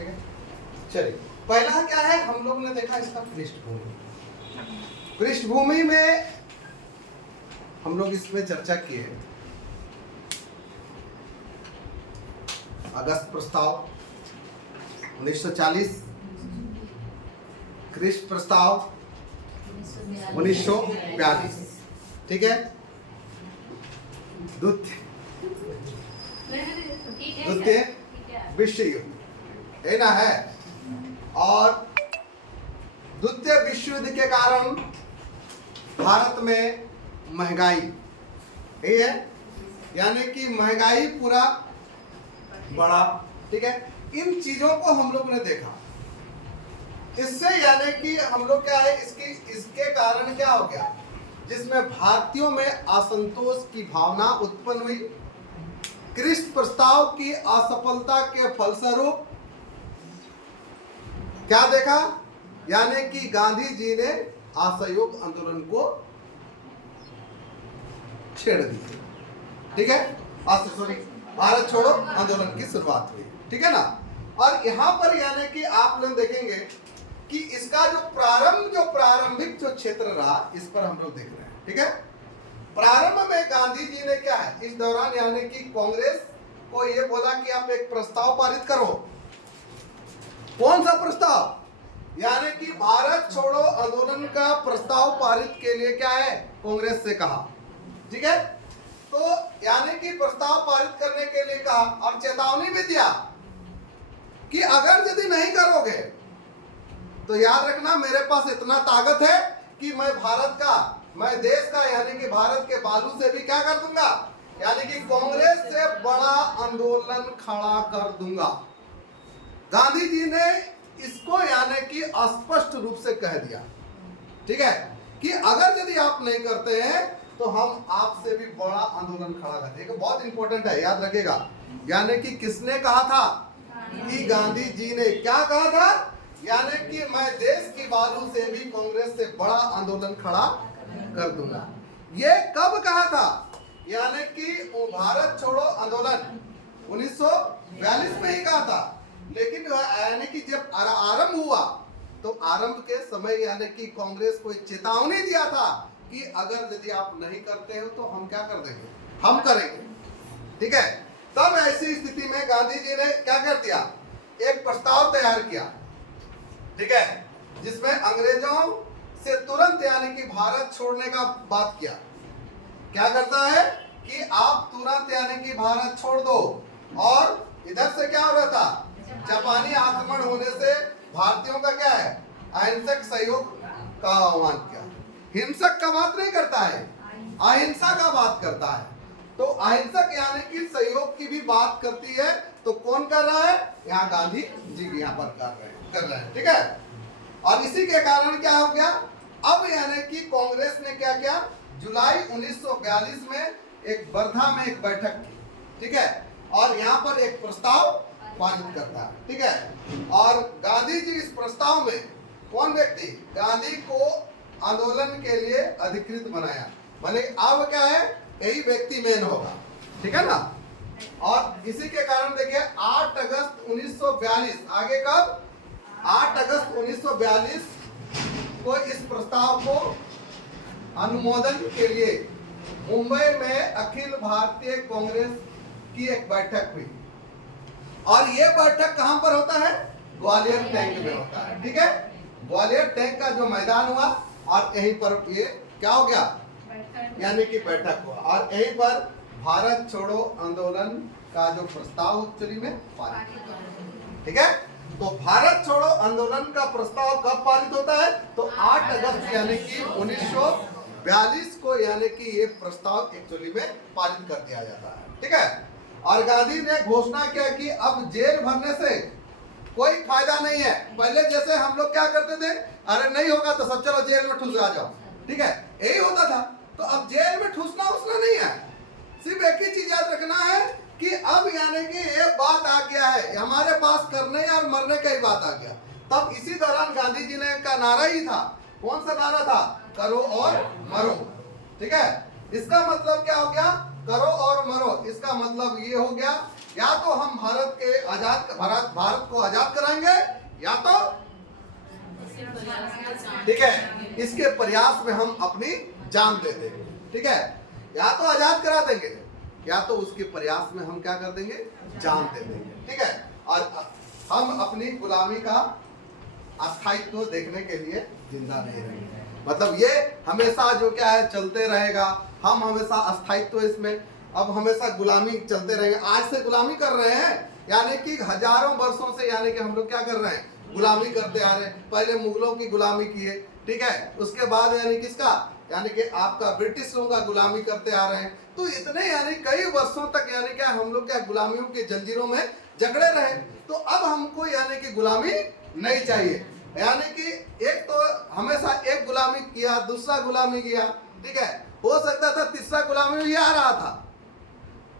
ठीक है, चलिए पहला क्या है, हम लोग ने देखा इसका पृष्ठभूमि। पृष्ठभूमि में हम लोग इसमें चर्चा किए अगस्त प्रस्ताव 1940, क्रिस्ट प्रस्ताव 1942, ठीक है, द्वितीय विश्व युद्ध है ना है, और द्वितीय विश्व युद्ध के कारण भारत में महंगाई यही है, यानी कि महंगाई पूरा बढ़ा, ठीक है। इन चीजों को हम लोग ने देखा, इससे यानी कि हम लोग क्या है, इसके कारण क्या हो गया, जिसमें भारतीयों में असंतोष की भावना उत्पन्न हुई। क्रिस्ट प्रस्ताव की असफलता के फलस्वरूप क्या देखा, यानी कि गांधी जी ने असहयोग आंदोलन को छेड़ दिया, ठीक है, सॉरी भारत छोड़ो आंदोलन की शुरुआत हुई, ठीक है ना। और यहाँ पर यानी कि आप लोग देखेंगे कि इसका जो प्रारंभिक जो क्षेत्र रहा, इस पर हम लोग देख रहे हैं, ठीक है। प्रारंभ में गांधी जी ने क्या है, इस दौरान यानी कि कांग्रेस को ये बोला कि आप एक प्रस्ताव पारित करो। कौन सा प्रस्ताव, यानी कि भारत छोड़ो आंदोलन का प्रस्ताव पारित के लिए क्या है, कांग्रेस से कहा, ठीक है। तो यानी कि प्रस्ताव पारित करने के लिए कहा और चेतावनी भी दिया कि अगर यदि नहीं करोगे तो याद रखना मेरे पास इतना ताकत है कि मैं देश का यानी कि भारत के बालू से भी क्या कर दूंगा, यानी कि कांग्रेस से बड़ा आंदोलन खड़ा कर दूंगा। गांधी जी ने इसको यानी कि स्पष्ट रूप से कह दिया, ठीक है, कि अगर यदि आप नहीं करते हैं तो हम आपसे भी बड़ा आंदोलन खड़ा करते हैं। बहुत इंपॉर्टेंट है, याद रखिएगा। यानी कि किसने कहा था, कि गांधी जी ने क्या कहा था, यानी कि मैं देश की बालू से भी कांग्रेस से बड़ा आंदोलन खड़ा कर दूंगा। ये कब कहा था, यानी कि भारत छोड़ो आंदोलन 1942 में ही कहा था, लेकिन यानी कि जब आरंभ हुआ तो आरंभ के समय यानी कि कांग्रेस को चेतावनी दिया था कि अगर यदि आप नहीं करते हो तो हम क्या कर देंगे, हम करेंगे, ठीक है। तब ऐसी स्थिति में गांधी जी ने क्या कर दिया, एक प्रस्ताव तैयार किया, ठीक है, जिसमें अंग्रेजों से तुरंत यानी कि भारत छोड़ने का बात किया। क्या करता है कि आप तुरंत यानी कि भारत छोड़ दो, और इधर से क्या हो रहा था, जापानी आक्रमण होने से भारतीयों का क्या है, अहिंसक सहयोग का आह्वान किया। हिंसक का बात नहीं करता है, अहिंसा का बात करता है। तो अहिंसक यानी कि सहयोग की भी बात करती है, तो कौन कर रहा है, यहाँ गांधी जी यहाँ पर कर रहे हैं, ठीक है। और इसी के कारण क्या हो गया, अब यानी कि कांग्रेस ने क्या किया, जुलाई 1942 में एक वर्धा में एक बैठक की, ठीक है, और यहाँ पर एक प्रस्ताव पारित करता है, ठीक है। और गांधी जी इस प्रस्ताव में कौन व्यक्ति, गांधी को आंदोलन के लिए अधिकृत बनाया, भले अब क्या है, यही व्यक्ति मेन होगा, ठीक है ना। और इसी के कारण देखिए 8 अगस्त 1942, आगे कब, 8 अगस्त 1942 को इस प्रस्ताव को अनुमोदन के लिए मुंबई में अखिल भारतीय कांग्रेस की एक बैठक हुई, और ये बैठक कहां पर होता है, ग्वालियर टैंक में होता है, ठीक है। ग्वालियर टैंक का जो मैदान हुआ, और यहीं पर ये क्या हो गया, यानी कि बैठक हुआ, और यहीं पर भारत छोड़ो आंदोलन का जो प्रस्ताव एक्चुअली में पारित हुआ, ठीक है। तो भारत छोड़ो आंदोलन का प्रस्ताव कब पारित होता है, तो 8 अगस्त यानी कि 1942 को यानी कि ये प्रस्ताव एक्चुअली में पारित कर दिया जाता है, ठीक है। और गांधी ने घोषणा किया कि अब जेल भरने से कोई फायदा नहीं है। पहले जैसे हम लोग क्या करते थे, अरे नहीं होगा तो सब चलो जेल में ठूस आ जाओ, ठीक है, यही होता था। तो अब जेल में ठूसना उसना नहीं है, सिर्फ एक ही चीज याद रखना है कि अब यानी कि ये बात आ गया है, हमारे पास करने और मरने का ही बात आ गया। तब इसी दौरान गांधी जी ने का नारा ही था, कौन सा नारा था, करो और मरो, ठीक है। इसका मतलब क्या हो गया, करो और मरो, इसका मतलब ये हो गया या तो हम भारत को आजाद कराएंगे, या तो ठीक है इसके प्रयास में हम अपनी जान दे देंगे। ठीक है, या तो आजाद करा देंगे, या तो उसके प्रयास में हम क्या कर देंगे, जान दे देंगे। ठीक है, और हम अपनी गुलामी का अस्थायित्व देखने के लिए जिंदा नहीं रहेंगे। मतलब ये हमेशा जो क्या है चलते रहेगा, हम हमेशा अस्थायित्व इसमें, अब हमेशा गुलामी चलते रहेंगे। आज से गुलामी कर रहे हैं, यानी कि हजारों वर्षों से, यानी कि हम लोग क्या कर रहे हैं, गुलामी करते आ रहे हैं। पहले मुगलों की गुलामी किए, ठीक है, उसके बाद यानी किसका, यानी कि आपका ब्रिटिशों का गुलामी करते आ रहे हैं। तो इतने यानी कई वर्षों तक यानी क्या हम लोग क्या गुलामियों के जंजीरों में जकड़े रहे। तो अब हमको यानी कि गुलामी नहीं चाहिए, यानी कि एक तो हमेशा एक गुलामी किया, दूसरा गुलामी किया, ठीक है, हो सकता था तीसरा गुलामी भी आ रहा था।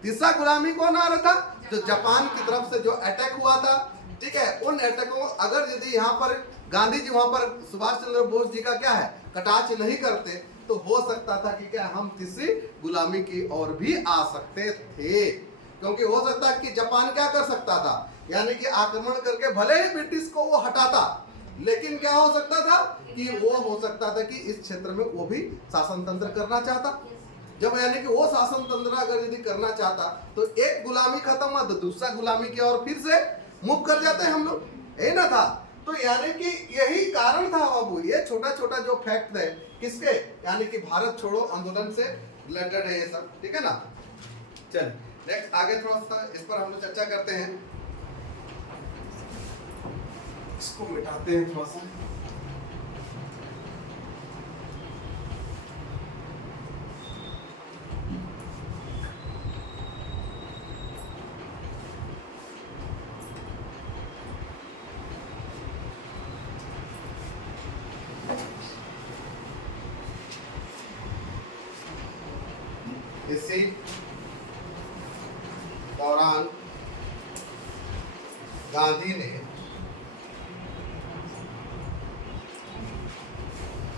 तीसरा गुलामी कौन आ रहा था, जो जापान की तरफ से जो अटैक हुआ था, ठीक है, उन अटैकों अगर यदि यहाँ पर गांधी जी वहां पर सुभाष चंद्र बोस जी का क्या है कटाक्ष नहीं करते, तो हो सकता था कि क्या हम तीसरी गुलामी की ओर भी आ सकते थे। क्योंकि हो सकता है कि जापान क्या कर सकता था, यानी कि आक्रमण करके भले ही ब्रिटिश को वो हटाता, लेकिन क्या हो सकता था कि वो हो सकता था कि इस क्षेत्र में वो भी शासन तंत्र करना चाहता। जब यानी कि वो शासन तंत्र अगर यदि करना चाहता, तो एक गुलामी खत्म हुआ तो दूसरा गुलामी की ओर फिर से मूव कर जाते हैं हम लोग, यही ना था। तो यानी कि यही कारण था बाबू, ये छोटा छोटा जो फैक्ट है किसके, यानी कि भारत छोड़ो आंदोलन से रिलेटेड है ये सब। ठीक है ना, चल नेक्स्ट आगे थोड़ा सा इस पर हम लोग चर्चा करते हैं। इसको मिटाते हैं थोड़ा सा। इसी दौरान गांधी ने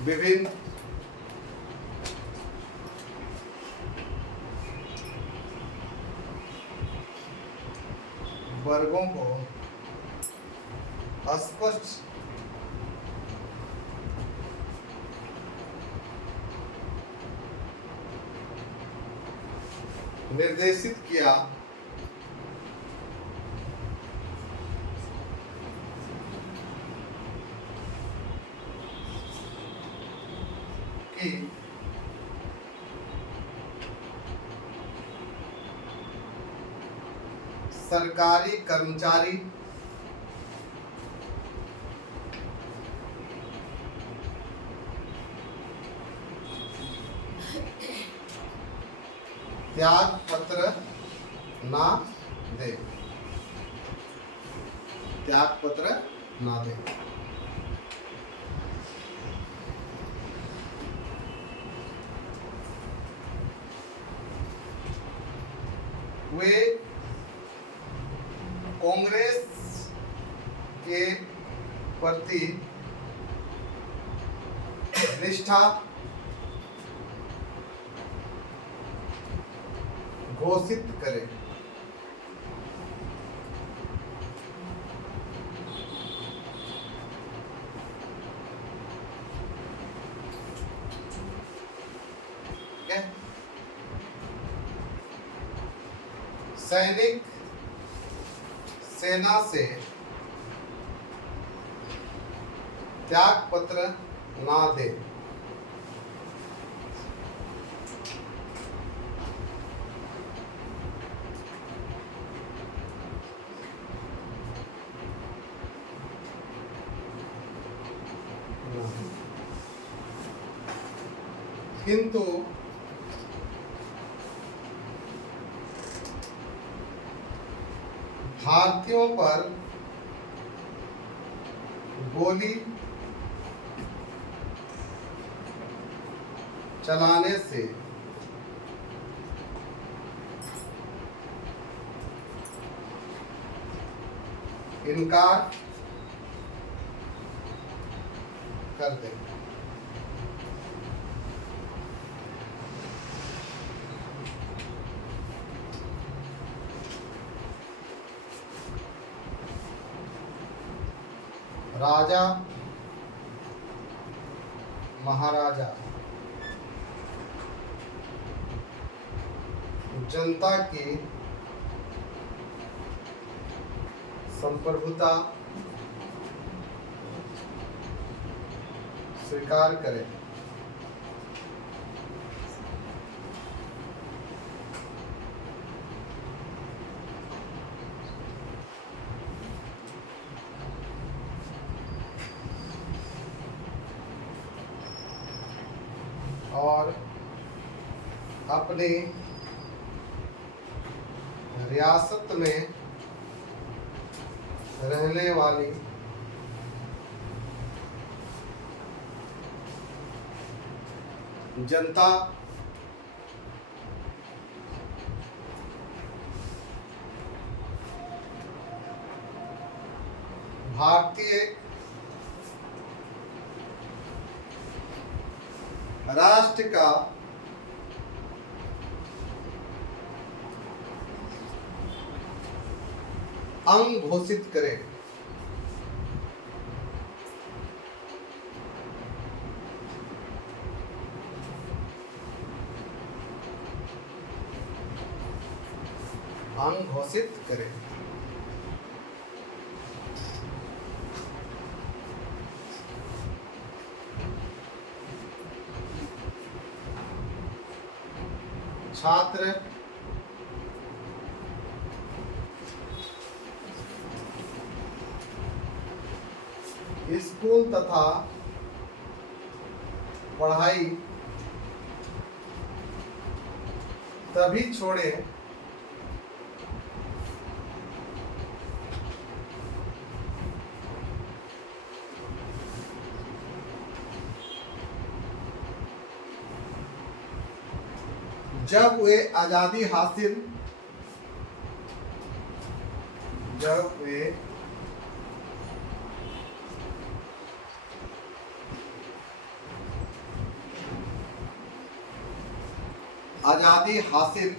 विभिन्न वर्गों को स्पष्ट निर्देशित किया कि सरकारी कर्मचारी त्याग पत्र ना दे, त्याग पत्र ना दे। वे कांग्रेस के प्रति निष्ठा घोषित करें। सैनिक सेना से त्याग पत्र ना दे। किंतु भारतीयों पर गोली चलाने से इनकार कर दें। राजा महाराजा जनता की संप्रभुता स्वीकार करें। और अपनी रियासत में रहने वाली जनता भारतीय राष्ट्र का अंग घोषित करे। अंग घोषित करे। छात्र स्कूल तथा पढ़ाई तभी छोड़े जब वे आजादी हासिल आजादी हासिल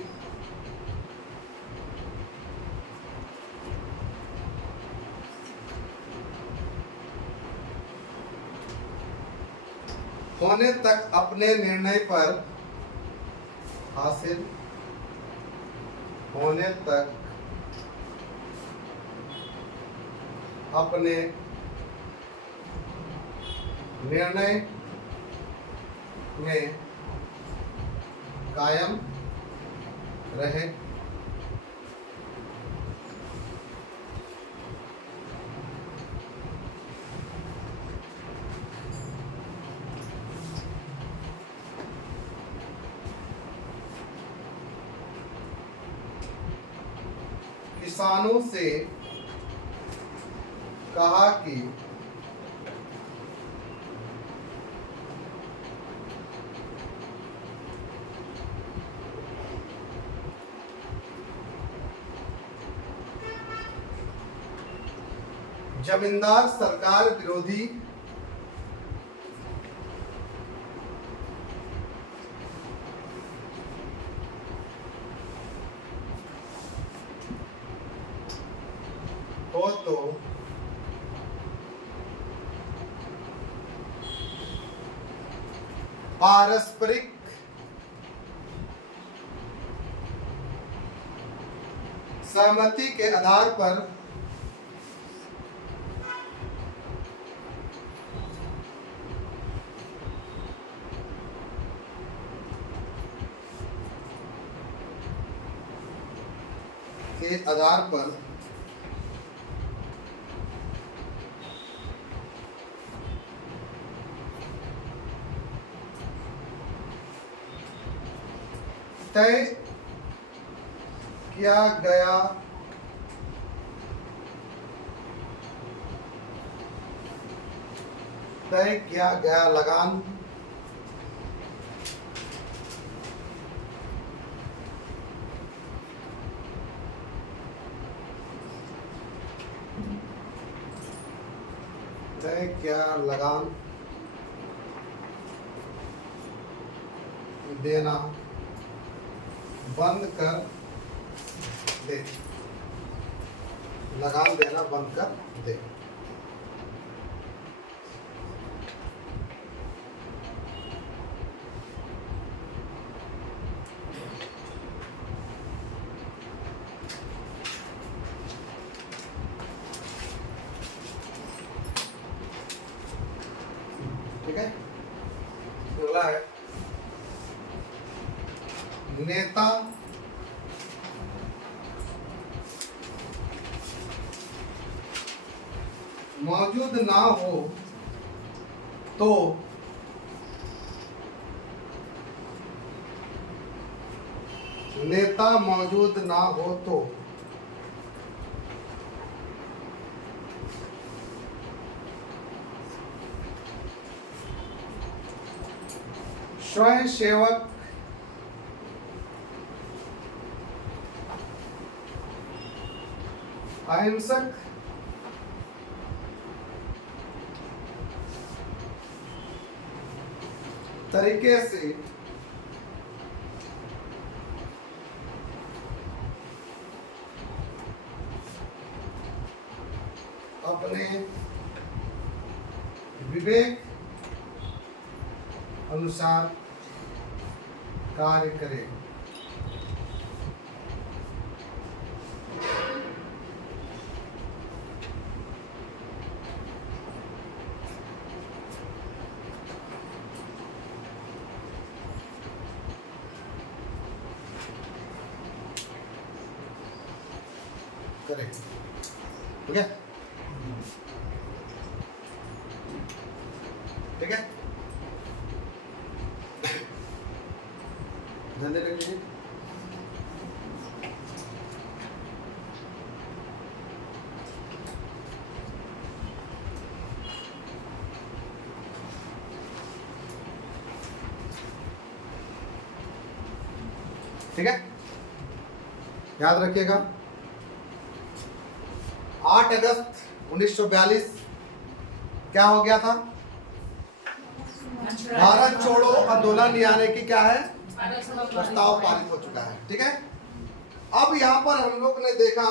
होने तक अपने निर्णय पर हासिल होने तक अपने निर्णय में कायम रहे। किसानों से कहा कि जमींदार सरकार विरोधी हो तो पारस्परिक सहमति के आधार पर तय किया गया लगान देना बंद कर दे। लगान देना बंद कर दे। ठीक है। अगला है नेता मौजूद ना हो तो नेता मौजूद ना हो तो स्वयं सेवक अहिंसक तरीके से अपने विवेक अनुसार कार्य करें। करेक्ट, ठीक है, ठीक है। ध्यान दे रखिए। ठीक है, याद रखिएगा 8 अगस्त 1942 क्या हो गया था? भारत छोड़ो आंदोलन यानी कि क्या है? प्रस्ताव पारित हो चुका है। ठीक है, अब यहाँ पर हम लोग ने देखा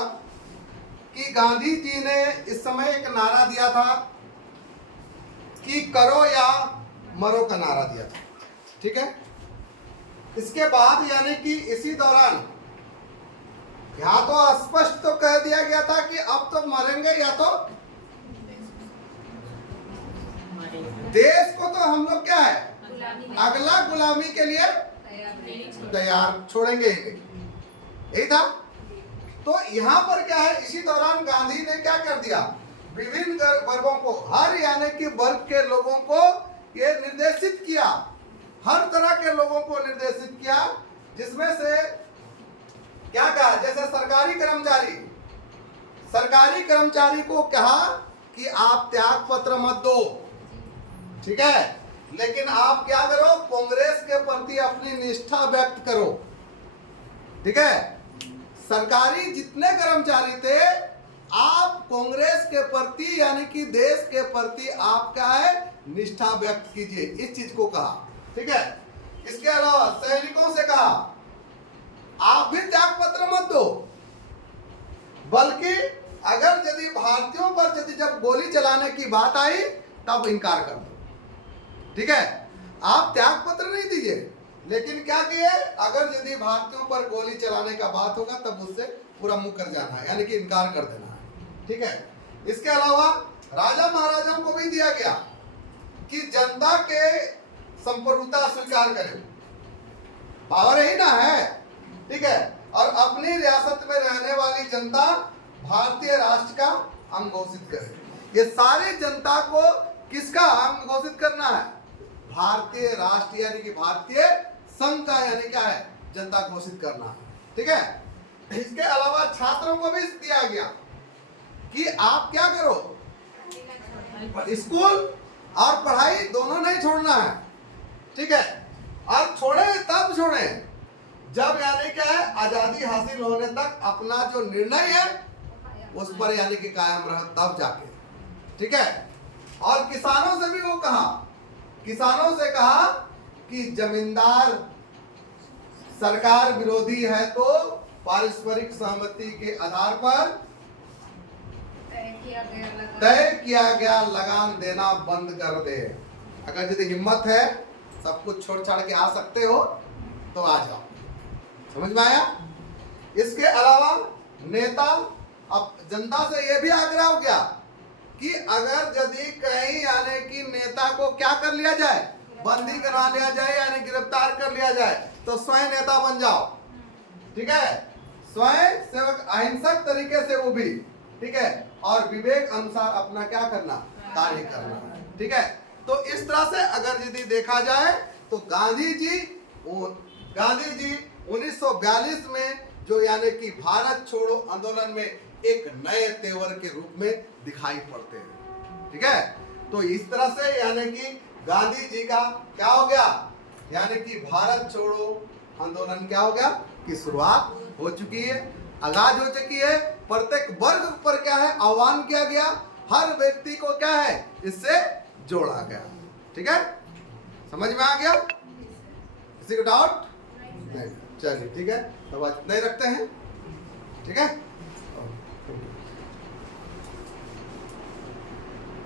कि गांधी जी ने इस समय एक नारा दिया था कि करो या मरो का नारा दिया था। ठीक है, इसके बाद यानी कि इसी दौरान यहाँ तो स्पष्ट तो कह दिया गया था कि अब तो मरेंगे या तो देश को तो हम लोग क्या है अगला गुलामी के लिए तैयार छोड़ेंगे ही नहीं, यही था। तो यहाँ पर क्या है, इसी दौरान गांधी ने क्या कर दिया, विभिन्न वर्गों को, हर यानी कि वर्ग के लोगों को ये निर्देशित किया, हर तरह के लोगों को निर्देशित किया, जिसमें से क्या कहा, जैसे सरकारी कर्मचारी को कहा कि आप त्याग पत्र मत दो, ठीक है, लेकिन आप क्या करो, कांग्रेस के प्रति अपनी निष्ठा व्यक्त करो। ठीक है, सरकारी जितने कर्मचारी थे, आप कांग्रेस के प्रति यानी कि देश के प्रति आप क्या है, निष्ठा व्यक्त कीजिए, इस चीज को कहा। ठीक है, इसके अलावा सैनिकों से कहा आप भी त्याग पत्र मत दो, बल्कि अगर यदि भारतीयों पर यदि जब गोली चलाने की बात आई तब इनकार कर दो। ठीक है, आप त्याग पत्र नहीं दीजिए, लेकिन क्या किए, अगर यदि भारतीयों पर गोली चलाने का बात होगा तब उससे पूरा मुंह कर जाना है, यानी कि इनकार कर देना है। ठीक है, इसके अलावा राजा महाराजाओं को भी दिया गया कि जनता के संप्रभुता स्वीकार करें, पावर ही ना है। ठीक है, और अपनी रियासत में रहने वाली जनता भारतीय राष्ट्र का अंग घोषित करे। ये सारी जनता को किसका अंग घोषित करना है, भारतीय राष्ट्र यानी कि भारतीय संघ का, यानी क्या है, जनता घोषित करना है। ठीक है, इसके अलावा छात्रों को भी दिया गया कि आप क्या करो, स्कूल और पढ़ाई दोनों नहीं छोड़ना है। ठीक है, और छोड़े तब छोड़े जब यानी क्या है, आजादी हासिल होने तक अपना जो निर्णय है उस पर यानी कि कायम रह, तब जाके। ठीक है, और किसानों से भी वो कहा, किसानों से कहा कि जमींदार सरकार विरोधी है तो पारस्परिक सहमति के आधार पर तय किया गया लगान देना बंद कर दे। अगर यदि हिम्मत है, सब कुछ छोड़ छाड़ के आ सकते हो तो आ जाओ। समझ में आया? इसके अलावा नेता अब जनता से यह भी आग्रह हो गया कि अगर यदि कहीं यानी कि नेता को क्या कर लिया जाए, बंदी करा लिया जाए यानी गिरफ्तार कर लिया जाए, तो स्वयं नेता बन जाओ, ठीक है, स्वयं सेवक अहिंसक तरीके से वो भी, ठीक है, और विवेक अनुसार अपना क्या करना, कार्य करना, ठीक है। तो इस तरह से अगर यदि देखा जाए तो गांधी जी 1942 में जो यानी कि भारत छोड़ो आंदोलन में एक नए तेवर के रूप में दिखाई पड़ते हैं, ठीक है। तो इस तरह से यानी कि गांधी जी का क्या हो गया, यानी कि भारत छोड़ो आंदोलन क्या हो गया कि शुरुआत हो चुकी है, आगाज हो चुकी है। प्रत्येक वर्ग पर क्या है, आह्वान किया गया, हर व्यक्ति को क्या है इससे जोड़ा गया, ठीक है। समझ में आ गया, किसी को डाउट नहीं? चलिए ठीक है, तो आज नहीं रखते हैं, ठीक है।